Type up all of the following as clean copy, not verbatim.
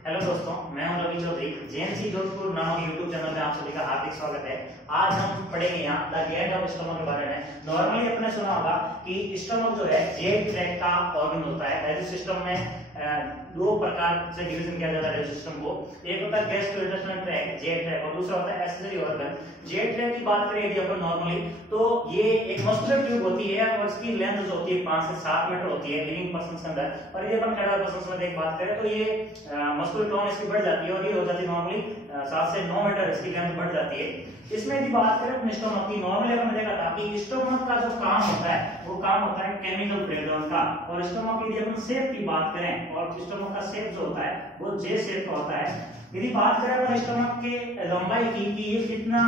Hello दोस्तों, मैं हूं रवि चौधरी। जेएनसी जोधपुर नामक यूट्यूब चैनल में आप सभी का हार्दिक स्वागत है। आज हम पढ़ेंगे यहाँ द ग्लैंड ऑफ स्टमक के बारे में। नॉर्मली आपने सुना होगा कि स्टमक जो है जेड ट्रैक का ऑर्गन होता है। डाइजेस्ट सिस्टम में दो प्रकार से डिवीजन किया जाता है डाइजेस्ट सिस्टम को। एक होता है गैस्ट्रोइंटेस्टाइनल ट्रैक जेड ट्रैक और दूसरा होता है एक्सेसरी ऑर्गन। जेड ट्रैक की बात करें यदि अपन नॉर्मली तो ये एक मस्कुलर ट्यूब होती है और इसकी लेंथ जो होती है 5 से 7 मीटर होती है लिविंग पर्सन के अंदर। और यदि अपन कैडावर पर्सन में एक बात करें तो ये मस्कुलर टोन इसकी बढ़ जाती है और ये हो जाती है नॉर्मली 7 से 9 मीटर इसकी लेंथ बढ़ जाती है। इसमें यदि बात करें अपने स्टमक की, नॉर्मली हमने देखा था कि स्टमक का जो काम होता है वो काम होता है केमिकल ब्रेकडाउन का। और स्टमक की यदि अपन शेप की बात करें और स्टमक का शेप जो होता है वो जे शेप का होता है। यदि बात करें अपन स्टमक के लंबाई की कि ये कितना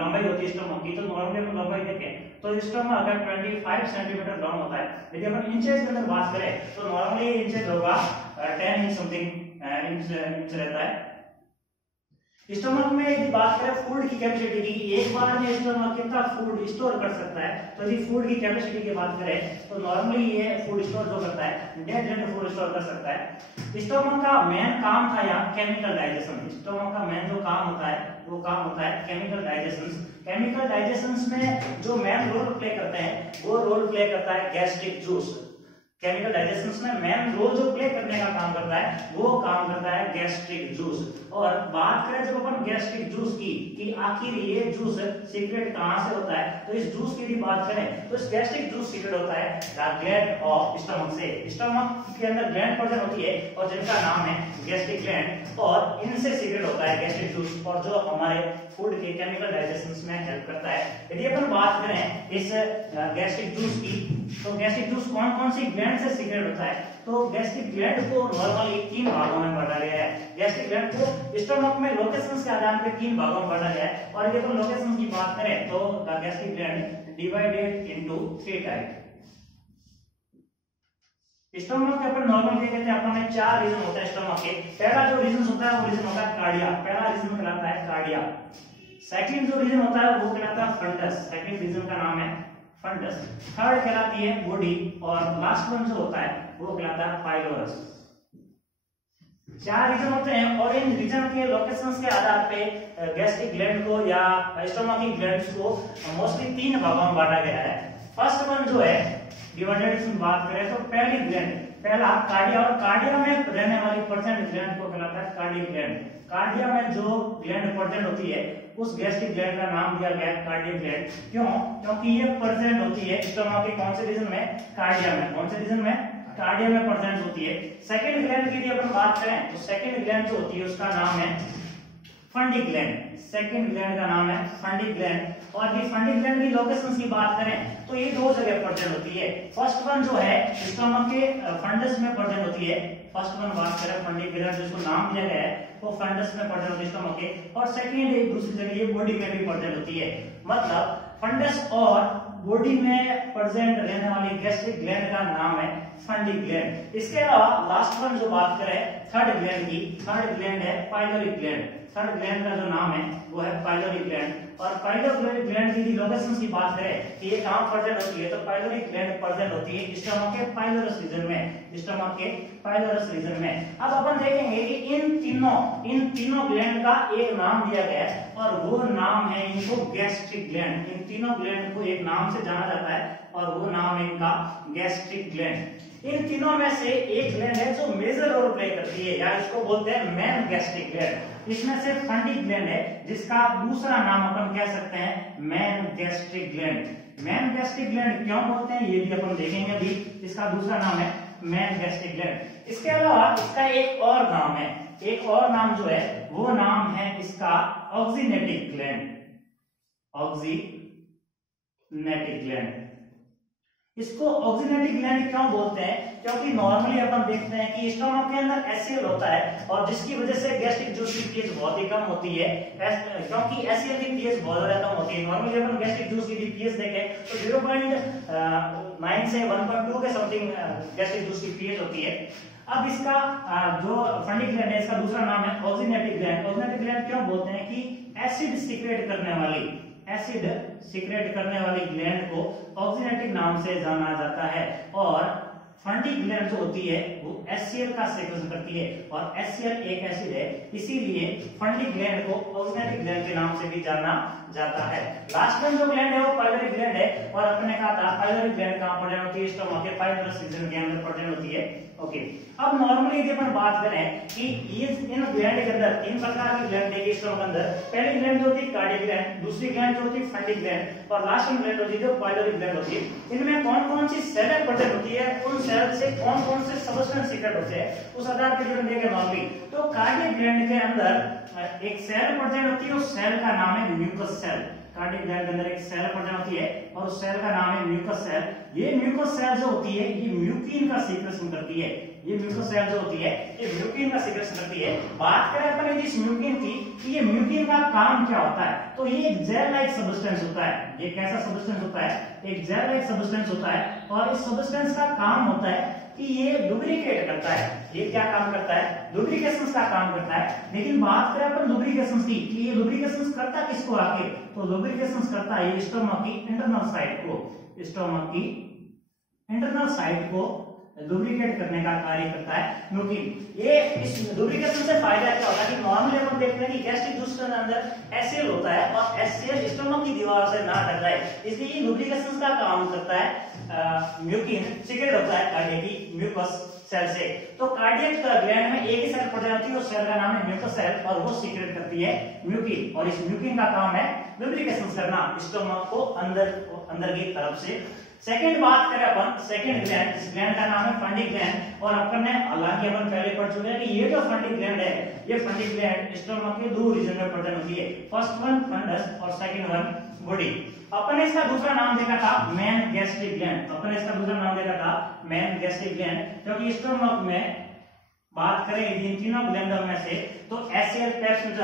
लंबाई होती है स्टमक की, तो नॉर्मली अपन लंबाई देखें तो स्टमक अगर 25 सेंटीमीटर लॉन्ग होता है। यदि अपन इंचेस के अंदर बात करें तो नॉर्मली इंचेस होगा 10 इंच समथिंग इंच रहता है। स्टमक में यदि बात करें फूड की कैपेसिटी की, एक बार में स्टमक कितना फूड स्टोर कर सकता है, तो यदि फूड की कैपेसिटी की बात करें तो नॉर्मली ये फूड स्टोर जो करता है 10 लीटर फूड स्टोर कर सकता है। स्टमक का मेन काम था यहाँ केमिकल डाइजेशन। स्टमक का मेन जो काम होता है वो काम होता है केमिकल डाइजेशन। केमिकल डाइजेशन में जो मेन रोल प्ले करते हैं वो रोल प्ले करता है गैस्ट्रिक जूस। केमिकल डाइजेशन में मेन रोल जो प्ले करने का काम करता है वो काम करता है गैस्ट्रिक जूस। और बात करें जब अपन गैस्ट्रिक जूस की कि आखिर ये जूस सीक्रेट कहां से होता है, तो इस जूस की भी बात करें तो इस गैस्ट्रिक जूस सीक्रेट होता है द ग्लैंड ऑफ स्टमक से। स्टमक के अंदर ग्लैंड प्रेजेंट होती है और जिनका नाम है गैस्ट्रिक ग्लैंड, और इनसे सीक्रेट होता है गैस्ट्रिक जूस और जो हमारे फूड के केमिकल डाइजेशन में हेल्प करता है। यदि अपन बात करें इस गैस्ट्रिक जूस की, तो गैस्ट्रिक जूस कौन कौन सी ग्लैंड से सीक्रेट होता है, तो गैस्ट्रिक ग्लैंड को नॉर्मली 3 भागों में बांटा गया है। गैस्ट्रिक ग्लैंड को स्टमक में लोकेशंस के आधार पर 3 भागों में बांटा गया है। और यदि अपन लोकेशंस की बात करें तो the gastric gland divided into 3 type. Stomach के अपन नॉर्मल क्या कहते हैं, अपन में 4 रीजन होते हैं स्टमक के। पहला जो रीजन होता है वो रीजन होता है कार्डिया। पहला रीजन कहलाता है कार्डिया। सेकंड जो रीजन होता है वो कहलाता है फंडस। सेकंड रीजन का नाम है फंडस। थर्ड कहलाती है बॉडी और लास्ट वन जो होता है वो कहलाता है पाइलोरस। 4 रीजन होते हैं और इन रीजन के लोकेशंस के आधार पे गैस्ट्रिक ग्लैंड को या स्टमक ग्लैंड्स को मोस्टली 3 भागों में बांटा गया है। फर्स्ट वन जो है डिवाइडेड की बात करें तो पहली ग्लैंड, पहला कार्डिया, और कार्डिया में रहने वाली परसेंट ग्लैंड को कहलाता है कार्डियक ग्लैंड। कार्डिया में जो ग्लैंड प्रेजेंट होती है उस गैस्ट्रिक ग्लैंड का नाम दिया गया है कार्डियक ग्लैंड। क्यों? क्योंकि ये प्रेजेंट होती है स्टमक के कौन से रीजन में, कार्डिया में। कौन से रीजन में? कार्डिया में प्रेजेंट होती है। सेकंड ग्लैंड की यदि अपन बात करें तो सेकंड ग्लैंड जो होती है उसका नाम है फंडिक ग्लैंड। सेकंड ग्लैंड का नाम है फंडिक ग्लैंड। और ये फंडिक ग्लैंड की लोकेशंस की बात करें तो ये 2 जगह प्रेजेंट होती है। फर्स्ट वन जो है स्टमक के फंडस में प्रेजेंट होती है। फर्स्ट वन बात करें फंडिक ग्लैंड जिसको नाम दिया गया है वो फंडस में प्रेजेंट होती है स्टमक के। और सेकंड एक दूसरी जगह ये बॉडी में भी प्रेजेंट होती है। मतलब फंडस और बॉडी में प्रेजेंट रहने वाली गैस्ट्रिक ग्लैंड का नाम है फंडिक ग्लैंड। इसके अलावा लास्ट वन जो बात करें थर्ड ग्लैंड की, थर्ड ग्लैंड है पाइलोरिक ग्लैंड। थर्ड ग्लैंड का जो नाम है वो है पाइलोरिक ग्लैंड। और पाइलोरिक ग्लैंड की लोकेशंस की बात करें कि ये कहां प्रेजेंट होती है, तो पाइलोरिक ग्लैंड प्रेजेंट होती है स्टमक के पाइलोरस रीजन में। स्टमक के पाइलोरस रीजन में। अब अपन देखेंगे कि इन तीनों ग्लैंड का एक नाम दिया गया है और वो नाम है इनको गैस्ट्रिक ग्लैंड। इन तीनों ग्लैंड को एक नाम से जाना जाता है और वो नाम है इनका गैस्ट्रिक ग्लैंड। इन तीनों में से एक ग्लैंड है जो मेजर रोल प्ले करती है या इसको बोलते हैं मेन गैस्ट्रिक ग्लैंड। इसमें से फंडिक ग्लैंड है जिसका दूसरा नाम अपन कह सकते हैं main gastric gland. Main gastric gland क्यों बोलते हैं ये भी अपन देखेंगे अभी। इसका दूसरा नाम है मेन गैस्ट्रिक ग्लैंड। इसके अलावा इसका एक और नाम है, एक और नाम जो है वो नाम है इसका ऑक्सीनेटिक ग्लैंड। ऑक्सीनेटिक ग्लैंड। इसको ऑक्सीनेटिक ग्लैंड क्यों बोलते हैं? क्योंकि नॉर्मली अपन देखते हैं कि स्टमक के अंदर एसिड होता है और जिसकी वजह से गैस्ट्रिक जूस की पीएच बहुत ही कम होती है। क्योंकि एसिड की पीएच बहुत ज्यादा कम होती है। नॉर्मली अपन गैस्ट्रिक जूस की पीएच देखें तो 0.9 से 1.2 के समथिंग गैस्ट्रिक जूस की पीएच होती है। अब इसका जो फंडिक ग्लैंड है इसका दूसरा नाम है ऑक्सीनेटिक ग्लैंड। ऑक्सीनेटिक ग्लैंड क्यों बोलते हैं कि एसिड सीक्रेट करने वाली ग्लैंड को ऑक्सीनेटिक नाम से जाना जाता है। और फंडी ग्लैंड जो होती है वो HCl का सेक्रेशन करती है और HCl एक एसिड है, इसीलिए फंडी ग्लैंड को ऑक्जेनेटिक ग्लैंड के नाम से भी जाना जाता है। लास्ट में जो ग्लैंड है वो पाइलोरी ग्लैंड है और अपने कहा था पाइलोरी ग्लैंड कहां प्रेजेंट होती है, स्टमक के पाइलोरस रीजन के अंदर प्रेजेंट होती है। ओके, अब नॉर्मली यदि अपन बात करें कि ये इन ग्लैंड के अंदर तीन प्रकार की ग्लैंड है स्टमक के अंदर। पहली ग्लैंड जो होती है कार्डियक ग्लैंड, दूसरी ग्लैंड जो होती है फंडी ग्लैंड और लास्ट में ग्लैंड होती है जो पाइलोरी ग्लैंड होती है। इनमें कौन कौन सी सेल प्रेजेंट होती है, उन सेल से कौन कौन से सबस्टेंस सीक्रेट होते हैं, उस आधार पर जो देखें नॉर्मली तो कार्डियक ग्लैंड के अंदर एक सेल प्रेजेंट होती है, उस सेल का नाम है म्यूकस सेल। कार्डियक ग्लैंड के अंदर एक सेल प्रेजेंट होती है और उस सेल का नाम है म्यूकस सेल। ये म्यूकस सेल जो होती है ये म्यूकिन का सीक्रेशन करती है। ये म्यूकस सेल जो होती है ये म्यूकिन का सीक्रेशन करती है। बात करें अपन इस म्यूकिन की कि ये म्यूकिन का काम क्या होता है, तो ये एक जेल लाइक सब्सटेंस होता है। ये कैसा सब्सटेंस होता है, एक जेल लाइक सब्सटेंस होता है और इस सब्सटेंस का काम होता है कि ये लुब्रिकेट करता है। ये क्या काम करता है, लुब्रिकेशन का काम करता है। लेकिन बात करें अपन लुब्रिकेशन की कि ये लुब्रिकेशन करता किसको आके, तो लुब्रिकेशन करता है स्टमक की इंटरनल साइड को, स्टमक की इंटरनल साइड को लुब्रिकेट करने का कार्य करता है म्यूकिन। ये इस लुब्रिकेशन से फायदा क्या होता है कि नॉर्मली अपन देखते हैं कि गैस्ट्रिक जूस के अंदर HCl होता है और HCl स्टमक की दीवार से ना टकराए, इसलिए ये लुब्रिकेशन का काम करता है। म्यूकिन सीक्रेट होता है कार्डियक की म्यूकस सेल से। तो कार्डियक ग्लैंड में एक ही सेल प्रेजेंट होती है, उस सेल का नाम है म्यूकस सेल और वो सीक्रेट करती है म्यूकिन और इस म्यूकिन का काम है लुब्रिकेशन करना स्टमक को अंदर की तरफ से। सेकंड बात करें अपन सेकंड ग्लैंड, इस ग्लैंड का नाम है फंडी ग्लैंड और अपन ने हालांकि अपन पहले पढ़ चुके हैं कि ये जो फंडी ग्लैंड है ये फंडी ग्लैंड स्टमक के दो रीजन में प्रेजेंट होती है, फर्स्ट वन फंडस और सेकंड वन बॉडी। अपन ने इसका दूसरा नाम देखा था मेन गैस्ट्रिक ग्लैंड, अपन ने इसका दूसरा नाम देखा था मेन गैस्ट्रिक ग्लैंड, क्योंकि स्टमक में बात करें इन तीनों ग्लैंडों में से तो HCl पेप्स में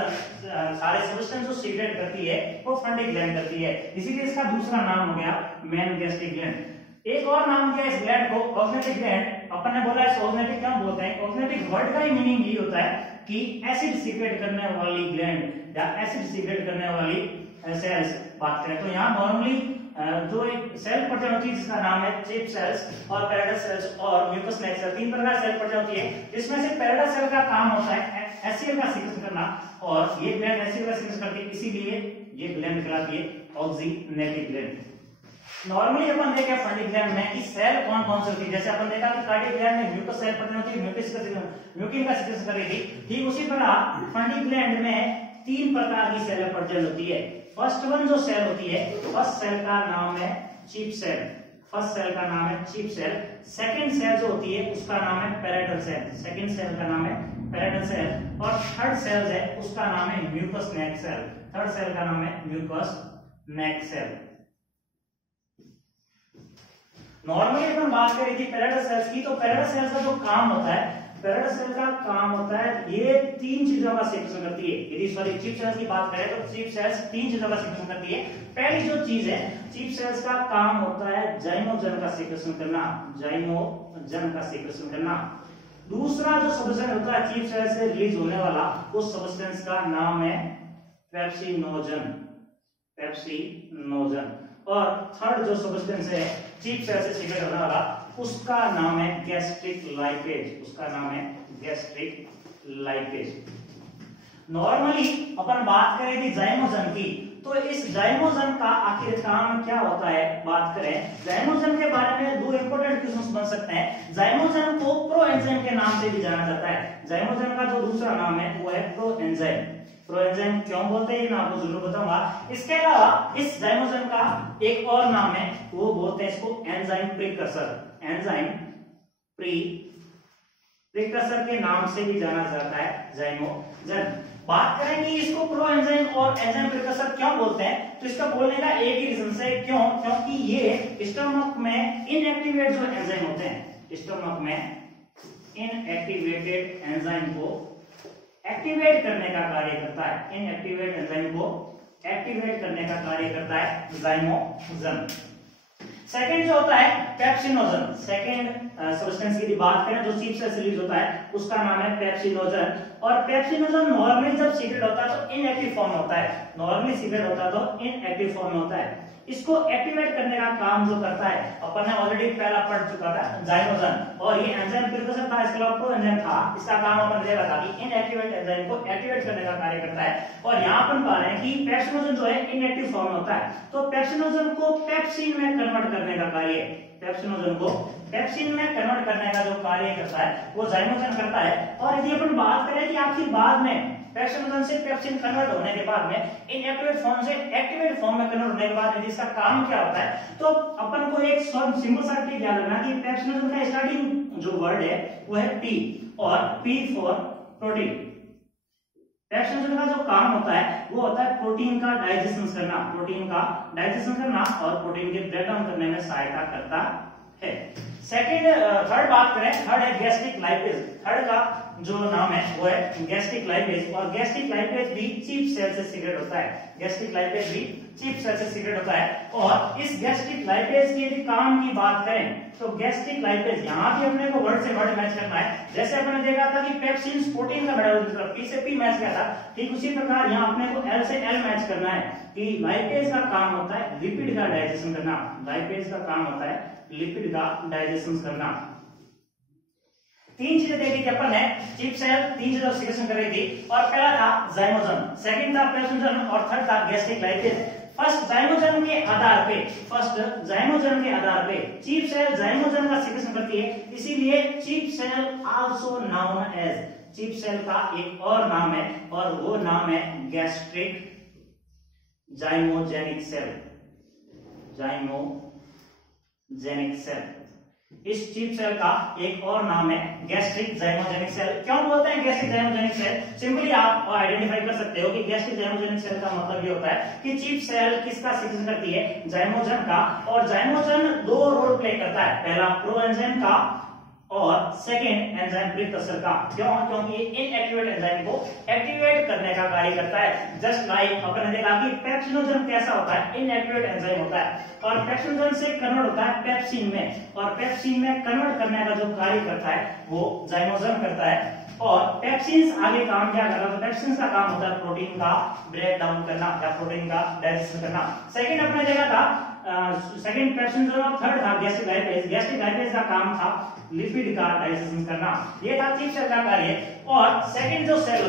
सारे सब्सटेंस जो सीक्रेट करती है वो फंडी ग्लैंड करती है, इसीलिए इसका दूसरा नाम हो गया मेन गैस्ट्रिक ग्लैंड। एक और नाम दिया इस ग्लैंड को ऑक्जेनेटिक ग्लैंड। अपन ने बोला इस ऑक्जेनेटिक क्या बोलते हैं, ऑक्जेनेटिक वर्ड का ही मीनिंग ये होता है कि एसिड सीक्रेट करने वाली ग्लैंड या एसिड सीक्रेट करने वाली सेल्स। बात करें तो यहाँ नॉर्मली जो एक सेल प्रेजेंट होती है जिसका नाम है चिप सेल्स और पैराडाइज सेल्स और म्यूकस नेक सेल, तीन प्रकार सेल प्रेजेंट होती है। इसमें से पैराडाइज सेल का काम होता है HCl का सीक्रेशन करना और ये ग्लैंड HCl का सीक्रेशन करती है, इसीलिए ये ग्लैंड कहलाती है ऑक्सीनेटिक ग्लैंड। नॉर्मली अपन देखे फंडी ग्लैंड में कि सेल कौन कौन से होती है, जैसे अपन देखा कि कार्डियक ग्लैंड में म्यूकस सेल प्रेजेंट होती है, म्यूकिन का सीक्रेशन करेगी। ठीक उसी तरह फंडी ग्लैंड में तीन प्रकार की सेल प्रेजेंट होती है। फर्स्ट वन जो सेल होती है, फर्स्ट सेल का नाम है चिप सेल, फर्स्ट सेल का नाम है चिप सेल। सेकंड सेल जो होती है उसका नाम है पैराइटल सेल, सेकंड सेल का नाम है पैराइटल सेल और थर्ड सेल है उसका नाम है म्यूकस नेक सेल, थर्ड सेल का नाम है म्यूकस नेक सेल। नॉर्मली अपन बात करें थी पैराइटल सेल्स की, तो पैराइटल सेल्स का जो काम होता है, पैराइटल सेल का काम होता है ये तीन चीजों का सीक्रेशन करती है। यदि सॉरी चिप सेल्स की बात करें तो चिप सेल्स तीन चीजों का सीक्रेशन करती है। पहली जो चीज है चिप सेल्स का काम होता है जाइमोजन का सीक्रेशन करना, जाइमोजन का सीक्रेशन करना। दूसरा जो सब्सटेंस होता है चिप सेल से रिलीज होने वाला उस सब्सटेंस का नाम है पेप्सिनोजन, पेप्सिनोजन। और थर्ड जो सब्सटेंस है चिप सेल से सीक्रेट होने वाला उसका नाम है गैस्ट्रिक लाइपेज, उसका नाम है गैस्ट्रिक लाइपेज। नॉर्मली अपन बात करें थी जाइमोजन की, तो इस जाइमोजन का आखिर काम क्या होता है बात करें। जाइमोजन के बारे में दो इंपॉर्टेंट क्वेश्चंस बन सकते हैं। जाइमोजन को प्रोएंजाइम के नाम से भी जाना जाता है। जाइमोजन का जो दूसरा नाम है वो है प्रोएंजाइम। प्रोएंजाइम क्यों बोलते हैं ये मैं आपको जरूर बताऊंगा। इसके अलावा इस जाइमोजन का एक और नाम है, वो बोलते हैं इसको एंजाइम प्रीकर्सर, एंजाइम प्रीकर्सर के नाम से भी जाना जाता है जाइमोजन। बात करें कि इसको प्रोएंजाइम और एंजाइम प्रीकर्सर क्यों बोलते हैं, तो इसका बोलने का एक ही रीजन से, क्यों, क्योंकि ये स्टमक में इनएक्टिवेट जो एंजाइम होते हैं, स्टमक में इनएक्टिवेटेड एंजाइम को एक्टिवेट करने का कार्य करता है, इनएक्टिवेट एंजाइम को एक्टिवेट करने का कार्य करता है जाइमोजन। सेकंड जो होता है पेप्सिनोजन, सेकंड सब्सटेंस की बात करें जो चिप से रिलीज होता है उसका नाम है पेप्सिनोजन। और पेप्सिनोजन नॉर्मली जब सीक्रेट होता है तो इनएक्टिव फॉर्म में होता है, नॉर्मली सीक्रेट होता है तो इनएक्टिव फॉर्म में होता है। इसको एक्टिवेट करने का काम जो करता है, अपन ने ऑलरेडी पहला पढ़ चुका था जाइमोजन, और ये एंजाइम प्रिकसर था, इसके अलावा प्रोएंजाइम था। इसका काम अपन देखा था कि इनएक्टिवेट एंजाइम को एक्टिवेट करने का कार्य करता है। और यहाँ अपन पा रहे हैं कि पेप्सिनोजन जो है इनएक्टिव फॉर्म में होता है, तो पेप्सिनोजन को पेप्सिन में कन्वर्ट करने का कार्य, पेप्सिनोजन को पेप्सिन में कन्वर्ट करने का जो कार्य करता है वो जाइमोजन करता है। और यदि अपन बात करें कि आखिर बाद में पेप्सिनोजन से पेप्सिन कन्वर्ट होने के बाद में इनएक्टिवेट फॉर्म से एक्टिवेट फॉर्म में कन्वर्ट होने के बाद यदि इसका काम क्या होता है, तो अपन को एक सिंपल सा ट्रिक याद रखना कि पेप्सिनोजन का स्टार्टिंग जो वर्ड है वो है पी, और पी फॉर प्रोटीन। पेप्सिनोजन का जो काम होता है वो होता है प्रोटीन का डाइजेशन करना, प्रोटीन का डाइजेशन करना और प्रोटीन के ब्रेक डाउन करने में सहायता करता है। थर्ड बात करें, थर्ड है गैस्ट्रिक लाइपेज। थर्ड का जो नाम है वो है गैस्ट्रिक लाइपेज, और गैस्ट्रिक लाइपेज भी चीफ सेल से सीक्रेट होता है, गैस्ट्रिक लाइपेज भी चीफ सेल से सीक्रेट होता है। और इस गैस्ट्रिक लाइपेज के यदि काम की बात करें तो गैस्ट्रिक लाइपेज यहां भी अपने को वर्ड से वर्ड मैच करना है। जैसे अपने देखा था कि पेप्सिन प्रोटीन का बड़ा पी से पी मैच किया था, ठीक उसी प्रकार यहां अपने को एल से एल मैच करना है कि लाइपेज का काम होता है लिपिड का डाइजेशन करना, लाइपेज का काम होता है लिपिड का डाइजेशन करना। तीन चीजें देखी थी अपन ने, चीफ सेल तीन चीजों का सीक्रेशन कर रही थी, और पहला था जाइमोजन, सेकंड था पेप्सिनोजन, और थर्ड था गैस्ट्रिक लाइपेज। फर्स्ट जाइमोजन के आधार पे चीफ सेल जाइमोजन का सीक्रेशन करती है, इसीलिए chief cell also known as, chief cell का एक और नाम है और वो नाम है gastric zymogenic cell, zymogenic cell. इस चीफ सेल का एक और नाम है गैस्ट्रिक जाइमोजेनिक सेल। क्यों बोलते हैं गैस्ट्रिक जाइमोजेनिक सेल? सिंपली आप आइडेंटिफाई कर सकते हो कि गैस्ट्रिक जाइमोजेनिक सेल का मतलब ये होता है कि चीफ सेल किसका सीक्रेशन करती है, जाइमोजन का, और जाइमोजन दो रोल प्ले करता है, पहला प्रोएंजाइम का और सेकंड एंजाइम प्रिकसर का। क्यों? क्योंकि ये इनएक्टिवेट एंजाइम को एक्टिवेट करने का कार्य करता है। जस्ट लाइक अपन ने देखा कि पेप्सिनोजन कैसा होता है, इनएक्टिवेट एंजाइम होता है, और पेप्सिनोजन से कन्वर्ट होता है पेप्सिन में, और पेप्सिन में कन्वर्ट करने का जो कार्य करता है वो जाइमोजन करता है। और पेप्सिन्स आगे काम क्या कर रहा है, तो पेप्सिन्स का काम होता है प्रोटीन का ब्रेक डाउन करना या प्रोटीन का डाइजेशन करना। सेकंड अपने देखा था सेकंड पेप्सिनोजन, और थर्ड था गैस्ट्रिक लाइपेज। गैस्ट्रिक लाइपेज का काम था लिपिड का डाइजेशन करना, ये था चीफ सेल का कार्य। और सेकंड जो सेल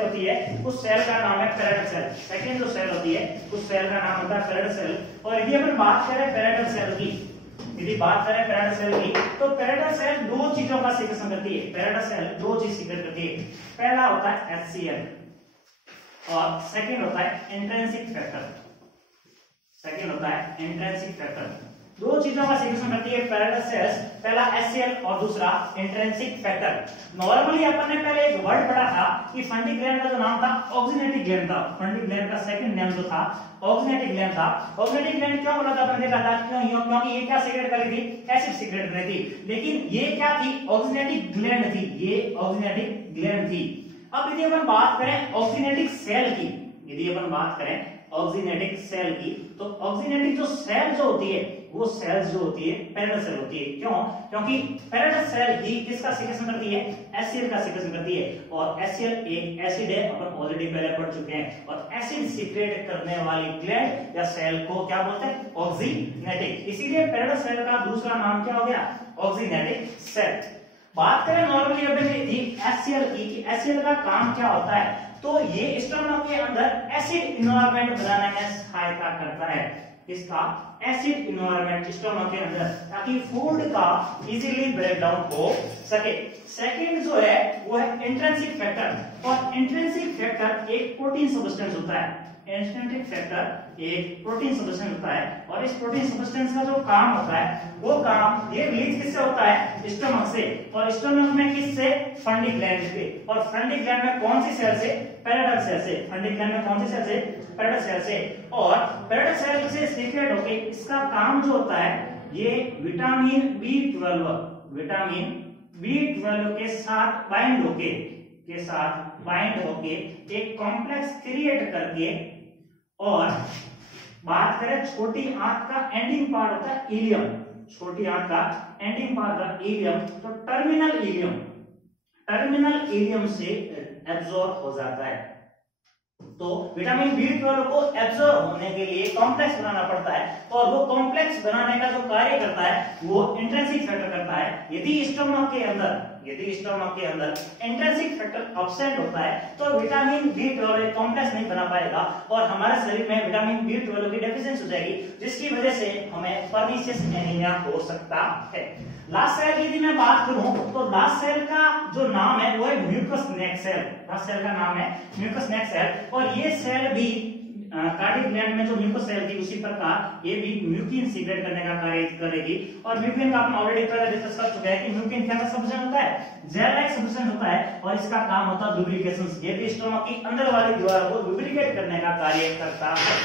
होती है उस सेल का नाम है पैरेटल सेल। सेकंड जो सेल होती है उस सेल का नाम होता है पैरेटल सेल। और यदि अपन बात करें पैरेटल सेल की, तो पैरेटल सेल दो चीजों का सीक्रेशन करती है, पैरेटल सेल दो चीज सीक्रेट करती है। पहला होता है HCl और सेकंड होता है इंट्रिंसिक फैक्टर, दो चीजों का सीक्रेशन करती है पैरेटल सेल्स, पहला HCl और दूसरा इंट्रिंसिक फैक्टर। नॉर्मली अपन ने पहले एक वर्ड पढ़ा था कि फंडिक ग्लैंड का जो नाम था ऑक्सिनेटिक ग्लैंड था, फंडिक ग्लैंड का सेकंड नेम जो था ऑक्सिनेटिक ग्लैंड था। ऑक्सिनेटिक ग्लैंड क्यों बोला था अपन देखा था, क्योंकि ये क्या सीक्रेट कर रही थी, एसिड सीक्रेट कर रही थी। लेकिन ये क्या थी, ऑक्सिनेटिक ग्लैंड थी, ये ऑक्सिनेटिक ग्लैंड थी। अब यदि अपन बात करें ऑक्सिनेटिक सेल की, ऑक्सिनेटिक सेल की, तो ऑक्सिनेटिक जो सेल जो होती है वो सेल्स जो होती है पैरेटल सेल होती है। क्यों? क्योंकि पैरेटल सेल ही किसका सीक्रेशन करती है, HCl का सीक्रेशन करती है, और HCl एक एसिड है, अपन ऑलरेडी पहले पढ़ चुके हैं। और एसिड सीक्रेट करने वाली ग्लैंड या सेल को क्या बोलते हैं, ऑक्सिनेटिक। इसीलिए पैरेटल सेल का दूसरा नाम क्या हो गया, ऑक्सिनेटिक सेल। बात करें नॉर्मली अपने थी HCl की, कि HCl का काम क्या होता है, तो ये स्टमक के अंदर एसिड इन्वायरमेंट बनाने में सहायता करता है। इसका एसिड इन्वायरमेंट स्टमक के अंदर, ताकि फूड का इजीली ब्रेक डाउन हो सके। सेकंड जो है वो है इंट्रिंसिक फैक्टर, और इंट्रिंसिक फैक्टर एक प्रोटीन सब्सटेंस होता है, इंट्रिंसिक फैक्टर एक प्रोटीन सब्सटेंस होता है। और इस प्रोटीन सब्सटेंस का जो काम होता है वो काम ये रिलीज किससे होता है, स्टमक से, और स्टमक में किससे, फंडिक ग्लैंड से, और फंडिक ग्लैंड में कौन सी सेल से, पैरेटल सेल से। फंडिक ग्लैंड में कौन सी सेल से, पैरेटल सेल से। और पैरेटल सेल से सीक्रेट होके इसका काम जो होता है, ये विटामिन B12 के साथ बाइंड होके एक कॉम्प्लेक्स क्रिएट करके, और बात करें छोटी आंत का एंडिंग पार्ट होता है इलियम, छोटी आंत का एंडिंग पार्ट होता है इलियम, तो टर्मिनल इलियम से एब्जॉर्ब हो जाता है, तो विटामिन B12 को एब्जॉर्ब होने के लिए कॉम्प्लेक्स बनाना पड़ता है, और वो कॉम्प्लेक्स बनाने का जो कार्य करता है वो इंट्रिंसिक फैक्टर करता है। यदि स्टमक के अंदर इंट्रिंसिक फैक्टर एब्सेंट होता है तो विटामिन B12 कॉम्प्लेक्स नहीं बना पाएगा और हमारे शरीर में विटामिन B12 की डेफिशिएंसी हो जाएगी, जिसकी वजह से हमें पर्निशियस एनीमिया हो सकता है। लास्ट सेल की यदि मैं बात करूं तो लास्ट सेल का जो नाम है वो है म्यूकस नेक सेल। लास्ट सेल का नाम है म्यूकस नेक सेल, और ये सेल भी कार्डियक ग्लैंड में जो म्यूकस सेल थी उसी प्रकार ये भी म्यूकिन सीक्रेट करने का कार्य करेगी। और म्यूकिन का आपने ऑलरेडी पहले डिस्कस कर चुके हैं कि म्यूकिन क्या सब्सटेंस होता है, जेल लाइक सब्सटेंस होता है, और इसका काम होता है लुब्रिकेशन। ये भी स्टमक की अंदर वाली दीवार को लुब्रिकेट करने का कार्य करता है।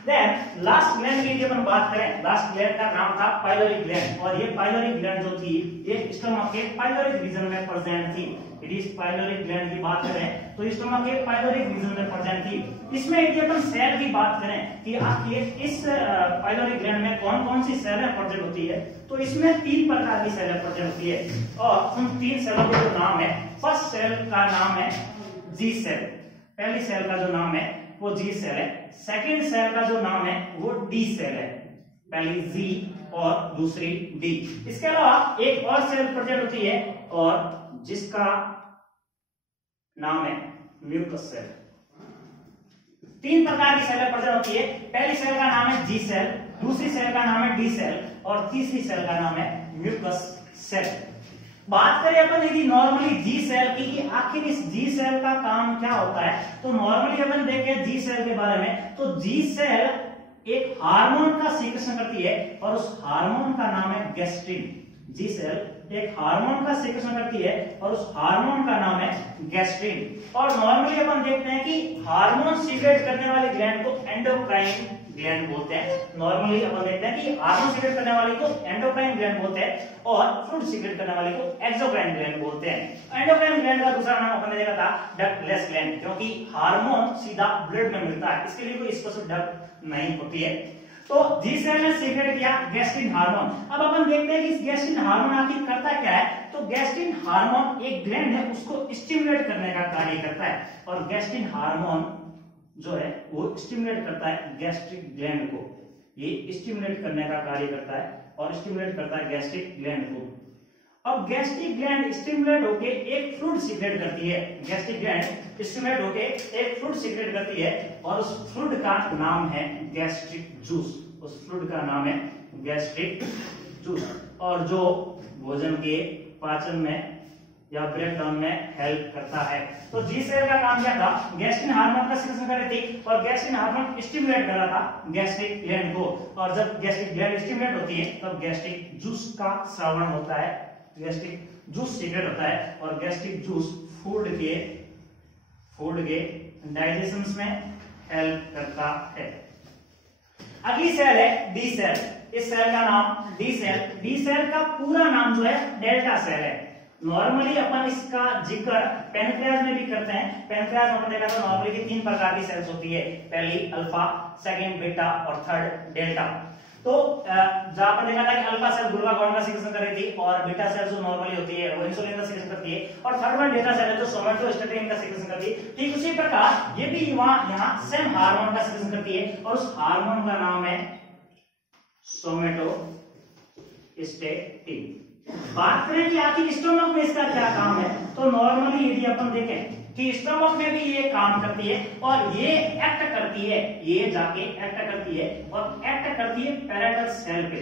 देन लास्ट ग्लैंड की जब हम बात करें, लास्ट ग्लैंड का नाम था पाइलोरी ग्लैंड, और ये पाइलोरी ग्लैंड जो थी ये स्टमक के पाइलोरिक रीजन में प्रेजेंट थी। इट इज पाइलोरिक ग्लैंड की बात करें तो स्टमक के पाइलोरिक रीजन में प्रेजेंट थी। इसमें यदि अपन सेल की बात करें कि आखिर इस पाइलोरिक ग्लैंड में कौन कौन सी सेलें प्रेजेंट होती है, तो इसमें 3 प्रकार की सेलें प्रेजेंट होती है, और उन 3 सेलों के जो नाम है, फर्स्ट सेल का नाम है जी सेल। पहली सेल का जो नाम है वो जी सेल है। सेकेंड सेल का जो नाम है वो डी सेल है, पहली जी और दूसरी डी। इसके अलावा एक और सेल प्रेजेंट होती है और जिसका नाम है म्यूकस सेल। 3 प्रकार की सेलें प्रेजेंट होती है। पहली सेल का नाम है जी सेल, दूसरी सेल का नाम है डी सेल, और तीसरी सेल का नाम है म्यूकस सेल। बात करें अपन यदि नॉर्मली जी सेल की कि आखिर इस जी सेल का काम क्या होता है, तो नॉर्मली अपन देखें जी सेल के बारे में, तो जी सेल एक हार्मोन का सीक्रेशन करती है और उस हार्मोन का नाम है गैस्ट्रिन। जी सेल एक हार्मोन का सीक्रेशन करती है और उस हार्मोन का नाम है गैस्ट्रिन। और नॉर्मली अपन देखते हैं कि हार्मोन सीक्रेट करने वाली ग्लैंड को एंडोक्राइन ग्लैंड बोलते हैं। नॉर्मली अपन देखते हैं कि हार्मोन सीक्रेट करने वाली को एंडोक्राइन ग्लैंड बोलते हैं और फ्लूइड सीक्रेट करने वाली को एक्सोक्राइन ग्लैंड बोलते हैं। एंडोक्राइन ग्लैंड का दूसरा नाम अपन ने देखा था डक्टलेस ग्लैंड, क्योंकि हार्मोन सीधा ब्लड में मिलता है, इसके लिए कोई स्पेशल डक्ट नहीं होती है। तो जी सेल ने सीक्रेट किया गैस्ट्रिन हार्मोन। अब अपन देखते हैं कि इस गैस्ट्रिन हार्मोन आखिर करता क्या है, तो गैस्ट्रिन हार्मोन एक ग्लैंड है उसको स्टिमुलेट करने का कार्य करता है, और गैस्ट्रिन हार्मोन जो है वो स्टिमुलेट करता है गैस्ट्रिक ग्लैंड को, ये स्टिमुलेट करने का कार्य करता है और स्टिमुलेट करता है गैस्ट्रिक ग्लैंड को। अब गैस्ट्रिक ग्लैंड स्टिमुलेट होके एक फ्लूइड सीक्रेट करती है, गैस्ट्रिक ग्लैंड स्टिमुलेट होके एक फ्लूइड सीक्रेट करती है और उस फ्लूइड का नाम है गैस्ट्रिक जूस। उस फ्लूइड का नाम है गैस्ट्रिक जूस, और जो भोजन के पाचन में या ब्रेक डाउन में हेल्प करता है। तो जी सेल का काम क्या था, गैस्ट्रिन हार्मोन का सीक्रेशन कर रही थी और गैस्ट्रिन हार्मोन स्टिमुलेट कर रहा था गैस्ट्रिक ग्लैंड को, और जब गैस्ट्रिक ग्लैंड स्टिमुलेट होती है तब गैस्ट्रिक जूस का श्रावण होता है, गैस्ट्रिक जूस सीक्रेट होता है, और गैस्ट्रिक जूस फूड के डाइजेशन में हेल्प करता है। अगली सेल है डी सेल। इस सेल का नाम डी सेल। डी सेल का पूरा नाम जो है डेल्टा सेल है। नॉर्मली अपन इसका जिक्र पैनक्रियाज में भी करते हैं। पैनक्रियाज में अपन देखा तो नॉर्मली की 3 प्रकार की सेल्स होती है, पहली अल्फा, सेकंड बीटा और थर्ड डेल्टा। तो जहां पर देखा था कि अल्फा सेल ग्लूकागॉन का सीक्रेशन कर रही थी और बीटा सेल जो नॉर्मली होती है वो इंसुलिन का सीक्रेशन करती है, और थर्ड वन डेल्टा सेल है जो सोमेटोस्टेटिन का सीक्रेशन करती है। ठीक उसी प्रकार ये भी यहाँ सेम हार्मोन का सीक्रेशन करती है और उस हार्मोन का नाम है सोमेटोस्टेटिन। बात करें कि आखिर स्टोमक में इसका क्या काम है, तो नॉर्मली यदि अपन देखें कि स्टोमक में भी ये काम करती है और ये एक्ट करती है, ये जाके एक्ट करती है और एक्ट करती है पैराइटल सेल पे,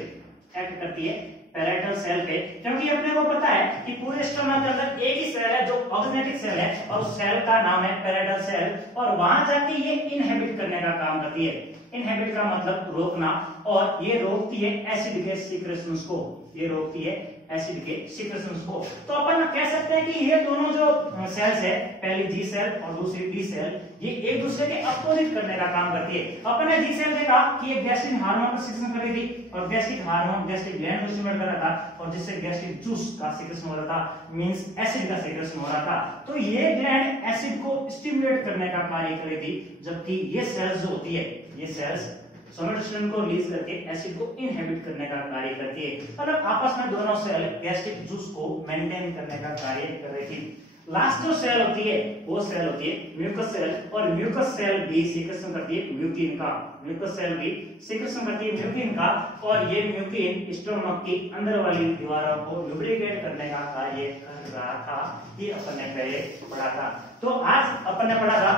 एक्ट करती है पैराइटल सेल पे, क्योंकि अपने को पता है कि पूरे स्टोमक के अंदर एक ही सेल है जो ऑक्सीनेटिक सेल है और उस सेल का नाम है पैराइटल सेल, और वहां जाके ये इनहिबिट करने का काम करती है। इनहिबिट का मतलब रोकना, और ये रोकती है एसिड के सीक्रेशंस को, ये रोकती है एसिड के सीक्रेशंस को। तो अपन कह सकते हैं कि ये दोनों जो सेल्स है, पहली जी सेल और दूसरी डी सेल, ये एक दूसरे के अपोजिट करने का काम करती है। अपन ने जी सेल देखा कि ये गैस्ट्रिक हार्मोन का सीक्रेशन कर रही थी और गैस्ट्रिक हार्मोन गैस्ट्रिक ग्लैंड को स्टिमुलेट कर रहा था और जिससे गैस्ट्रिक जूस का सीक्रेशन हो रहा था, मींस एसिड का सीक्रेशन हो रहा था। तो ये ग्लैंड एसिड को स्टिमुलेट करने का कार्य कर रही थी, जबकि ये सेल्स जो होती है, ये सेल्स सोमेटोस्टेटिन को रिलीज करके एसिड को इनहिबिट करने का कार्य करती है। मतलब आपस में दोनों सेल गैस्ट्रिक जूस को मेंटेन करने का कार्य कर रही थी। लास्ट जो सेल होती है वो सेल होती है म्यूकस सेल, और म्यूकस सेल भी सीक्रेशन करती है म्यूकिन का, म्यूकस सेल भी सीक्रेशन करती है म्यूकिन का, और ये म्यूकिन स्टोमक की अंदर वाली दीवारों को लुब्रिकेट करने का कार्य कर रहा था। ये अपन ने पहले पढ़ा था। तो आज अपन ने पढ़ा था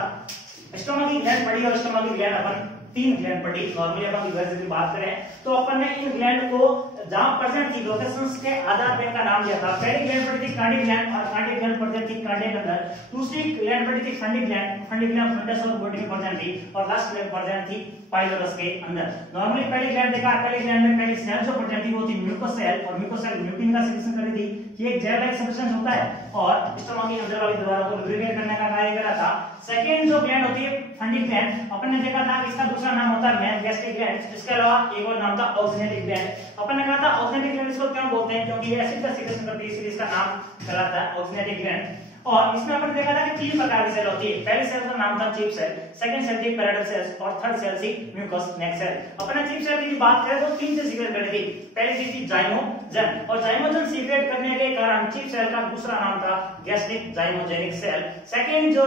स्टोमक की ग्लैंड पढ़ी, और स्टोमक की ग्लैंड अपन 3 ग्लैंड पढ़ी। नॉर्मली अपन की बात करें तो अपन ने इन ग्लैंड को जहां प्रेजेंट थी लोकेशंस के आधार पर इनका नाम दिया था। पहली ग्लैंड पढ़ी थी कार्डिक ग्लैंड, और कार्डिक ग्लैंड प्रेजेंट थी कार्डियक अंदर। दूसरी ग्लैंड पढ़ी थी fundic gland, fundic gland fundus और बॉडी में प्रेजेंट थी, और लास्ट ग्लैंड प्रेजेंट थी पाइलोरस के अंदर। नॉर्मली पहली ग्लैंड देखा, पहली ग्लैंड में पहली सेल जो प्रेजेंट थी वो थी म्यूकस सेल, और म्यूकस सेल म्यूकिन का सीक्रेशन कर रही थी। ये एक जेल लाइक सब्सटेंस होता है और स्टोमक की अंदर वाली दीवारों को लुब्रिकेट करने का कार्य कर रहा था। सेकंड जो ग्लैंड होती है फंडिक ग्लैंड, अपन ने देखा था इसका दूसरा नाम होता है मैन गैस्ट्रिक ग्लैंड। इसके अलावा एक और नाम था ऑक्सिनेटिक ग्लैंड। अपन ने कहा था ऑक्सिनेटिक ग्लैंड इसको क्यों बोलते हैं, क्योंकि ये एसिड का सीक्रेशन करती है, इसलिए इसका नाम कहलाता है ऑक्सिनेटिक ग्लैंड। और इसमें अपन ने देखा था कि 3 प्रकार की सेल होती है। पहली सेल का नाम था चीफ सेल, सेकंड सेल थी पैराइटल सेल्स, और थर्ड सेल थी म्यूकस नेक सेल। अपन ने चीफ सेल की बात करें तो 3 से सीक्रेट करी थी। पहली चीज थी जाइमोजन, और जाइमोजन सीक्रेट करने के कारण चीफ सेल का दूसरा नाम था गैस्ट्रिक जाइमोजेनिक सेल। सेकंड जो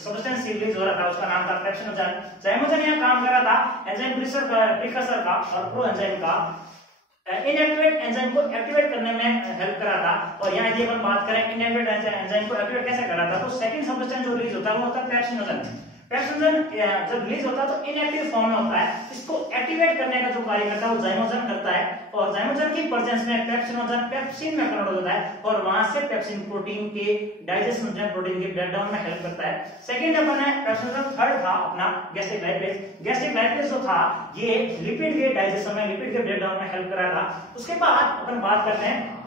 सब्सटेंस रिलीज हो रहा था उसका नाम था पेप्सिनोजन। जाइमोजन यह काम कर रहा था एंजाइम प्रीकर्सर का और प्रो एंजाइम का इनएक्टिवेट एंजाइम को एक्टिवेट करने में हेल्प करा था। और यहाँ यदि अपन बात करें इनएक्टिवेट एंजाइम को एक्टिवेट कैसे करा था, तो सेकंड सब्सटेंस जो रिलीज होता है वो होता है पेप्सिनोजन। पेप्सिनोजन जब रिलीज होता है तो इनएक्टिव फॉर्म में होता है, इसको एक्टिवेट करने का जो कार्य करता है वो जाइमोजन करता है, और जाइमोजन की प्रेजेंस में पेप्सिनोजन पेप्सिन में कन्वर्ट होता है, और वहां से पेप्सिन प्रोटीन के डाइजेशन प्रोटीन के ब्रेकडाउन में हेल्प करता है। सेकंड अपन है पेप्सिनोजन। थर्ड था अपना गैस्ट्रिक लाइपेज। गैस्ट्रिक लाइपेज जो था ये लिपिड के डाइजेशन में, लिपिड के ब्रेकडाउन में हेल्प कर रहा था। उसके बाद अपन बात करते हैं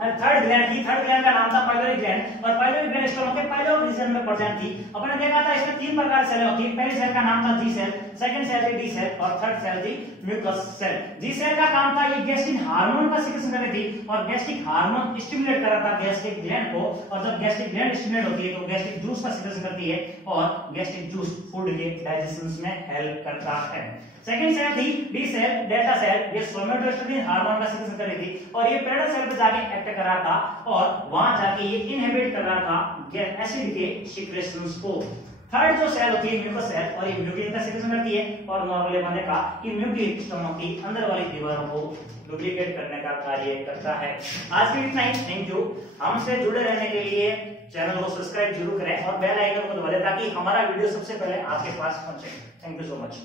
थर्ड ग्लैंड की। थर्ड ग्लैंड का नाम था पाइलोरी ग्लैंड, और पाइलोरी ग्लैंड स्टोमक के पाइलोर रीजन में प्रेजेंट थी। अपने देखा था इसमें 3 प्रकार सेल होती है। पहली सेल का नाम था जी सेल, सेकंड सेल थी डी सेल, और थर्ड सेल थी म्यूकस सेल। जी सेल का काम था ये गैस्ट्रिक हार्मोन का सीक्रेशन कर रही थी, और गैस्ट्रिक हार्मोन स्टिमुलेट कर रहा था गैस्ट्रिक ग्लैंड को, और जब गैस्ट्रिक ग्लैंड स्टिमुलेट होती है तो गैस्ट्रिक जूस का सीक्रेशन करती है, और गैस्ट्रिक जूस फूड के डाइजेशन में हेल्प करता है। सेकंड सेल थी डी सेल, डेल्टा सेल, ये सोमेटोस्टेरोन हार्मोन का सीक्रेशन कर रही थी, और ये पैरेंटल सेल पे जाके एक्ट कर रहा था, और वहां जाके ये इनहिबिट कर रहा था एसिड के सीक्रेशंस को। थर्ड जो सेल होती है म्यूकस सेल, और ये म्यूकिन का सीक्रेशन करती है, और नॉर्मली मैंने कहा कि म्यूकिन स्टोमक की अंदर वाली दीवारों को लुब्रिकेट करने का कार्य करता है। आज के इतना ही, थैंक यू। हमसे जुड़े रहने के लिए चैनल को सब्सक्राइब जरूर करें और बेल आइकन को दबा दें ताकि हमारा वीडियो सबसे पहले आपके पास पहुंचे। Thank you so much.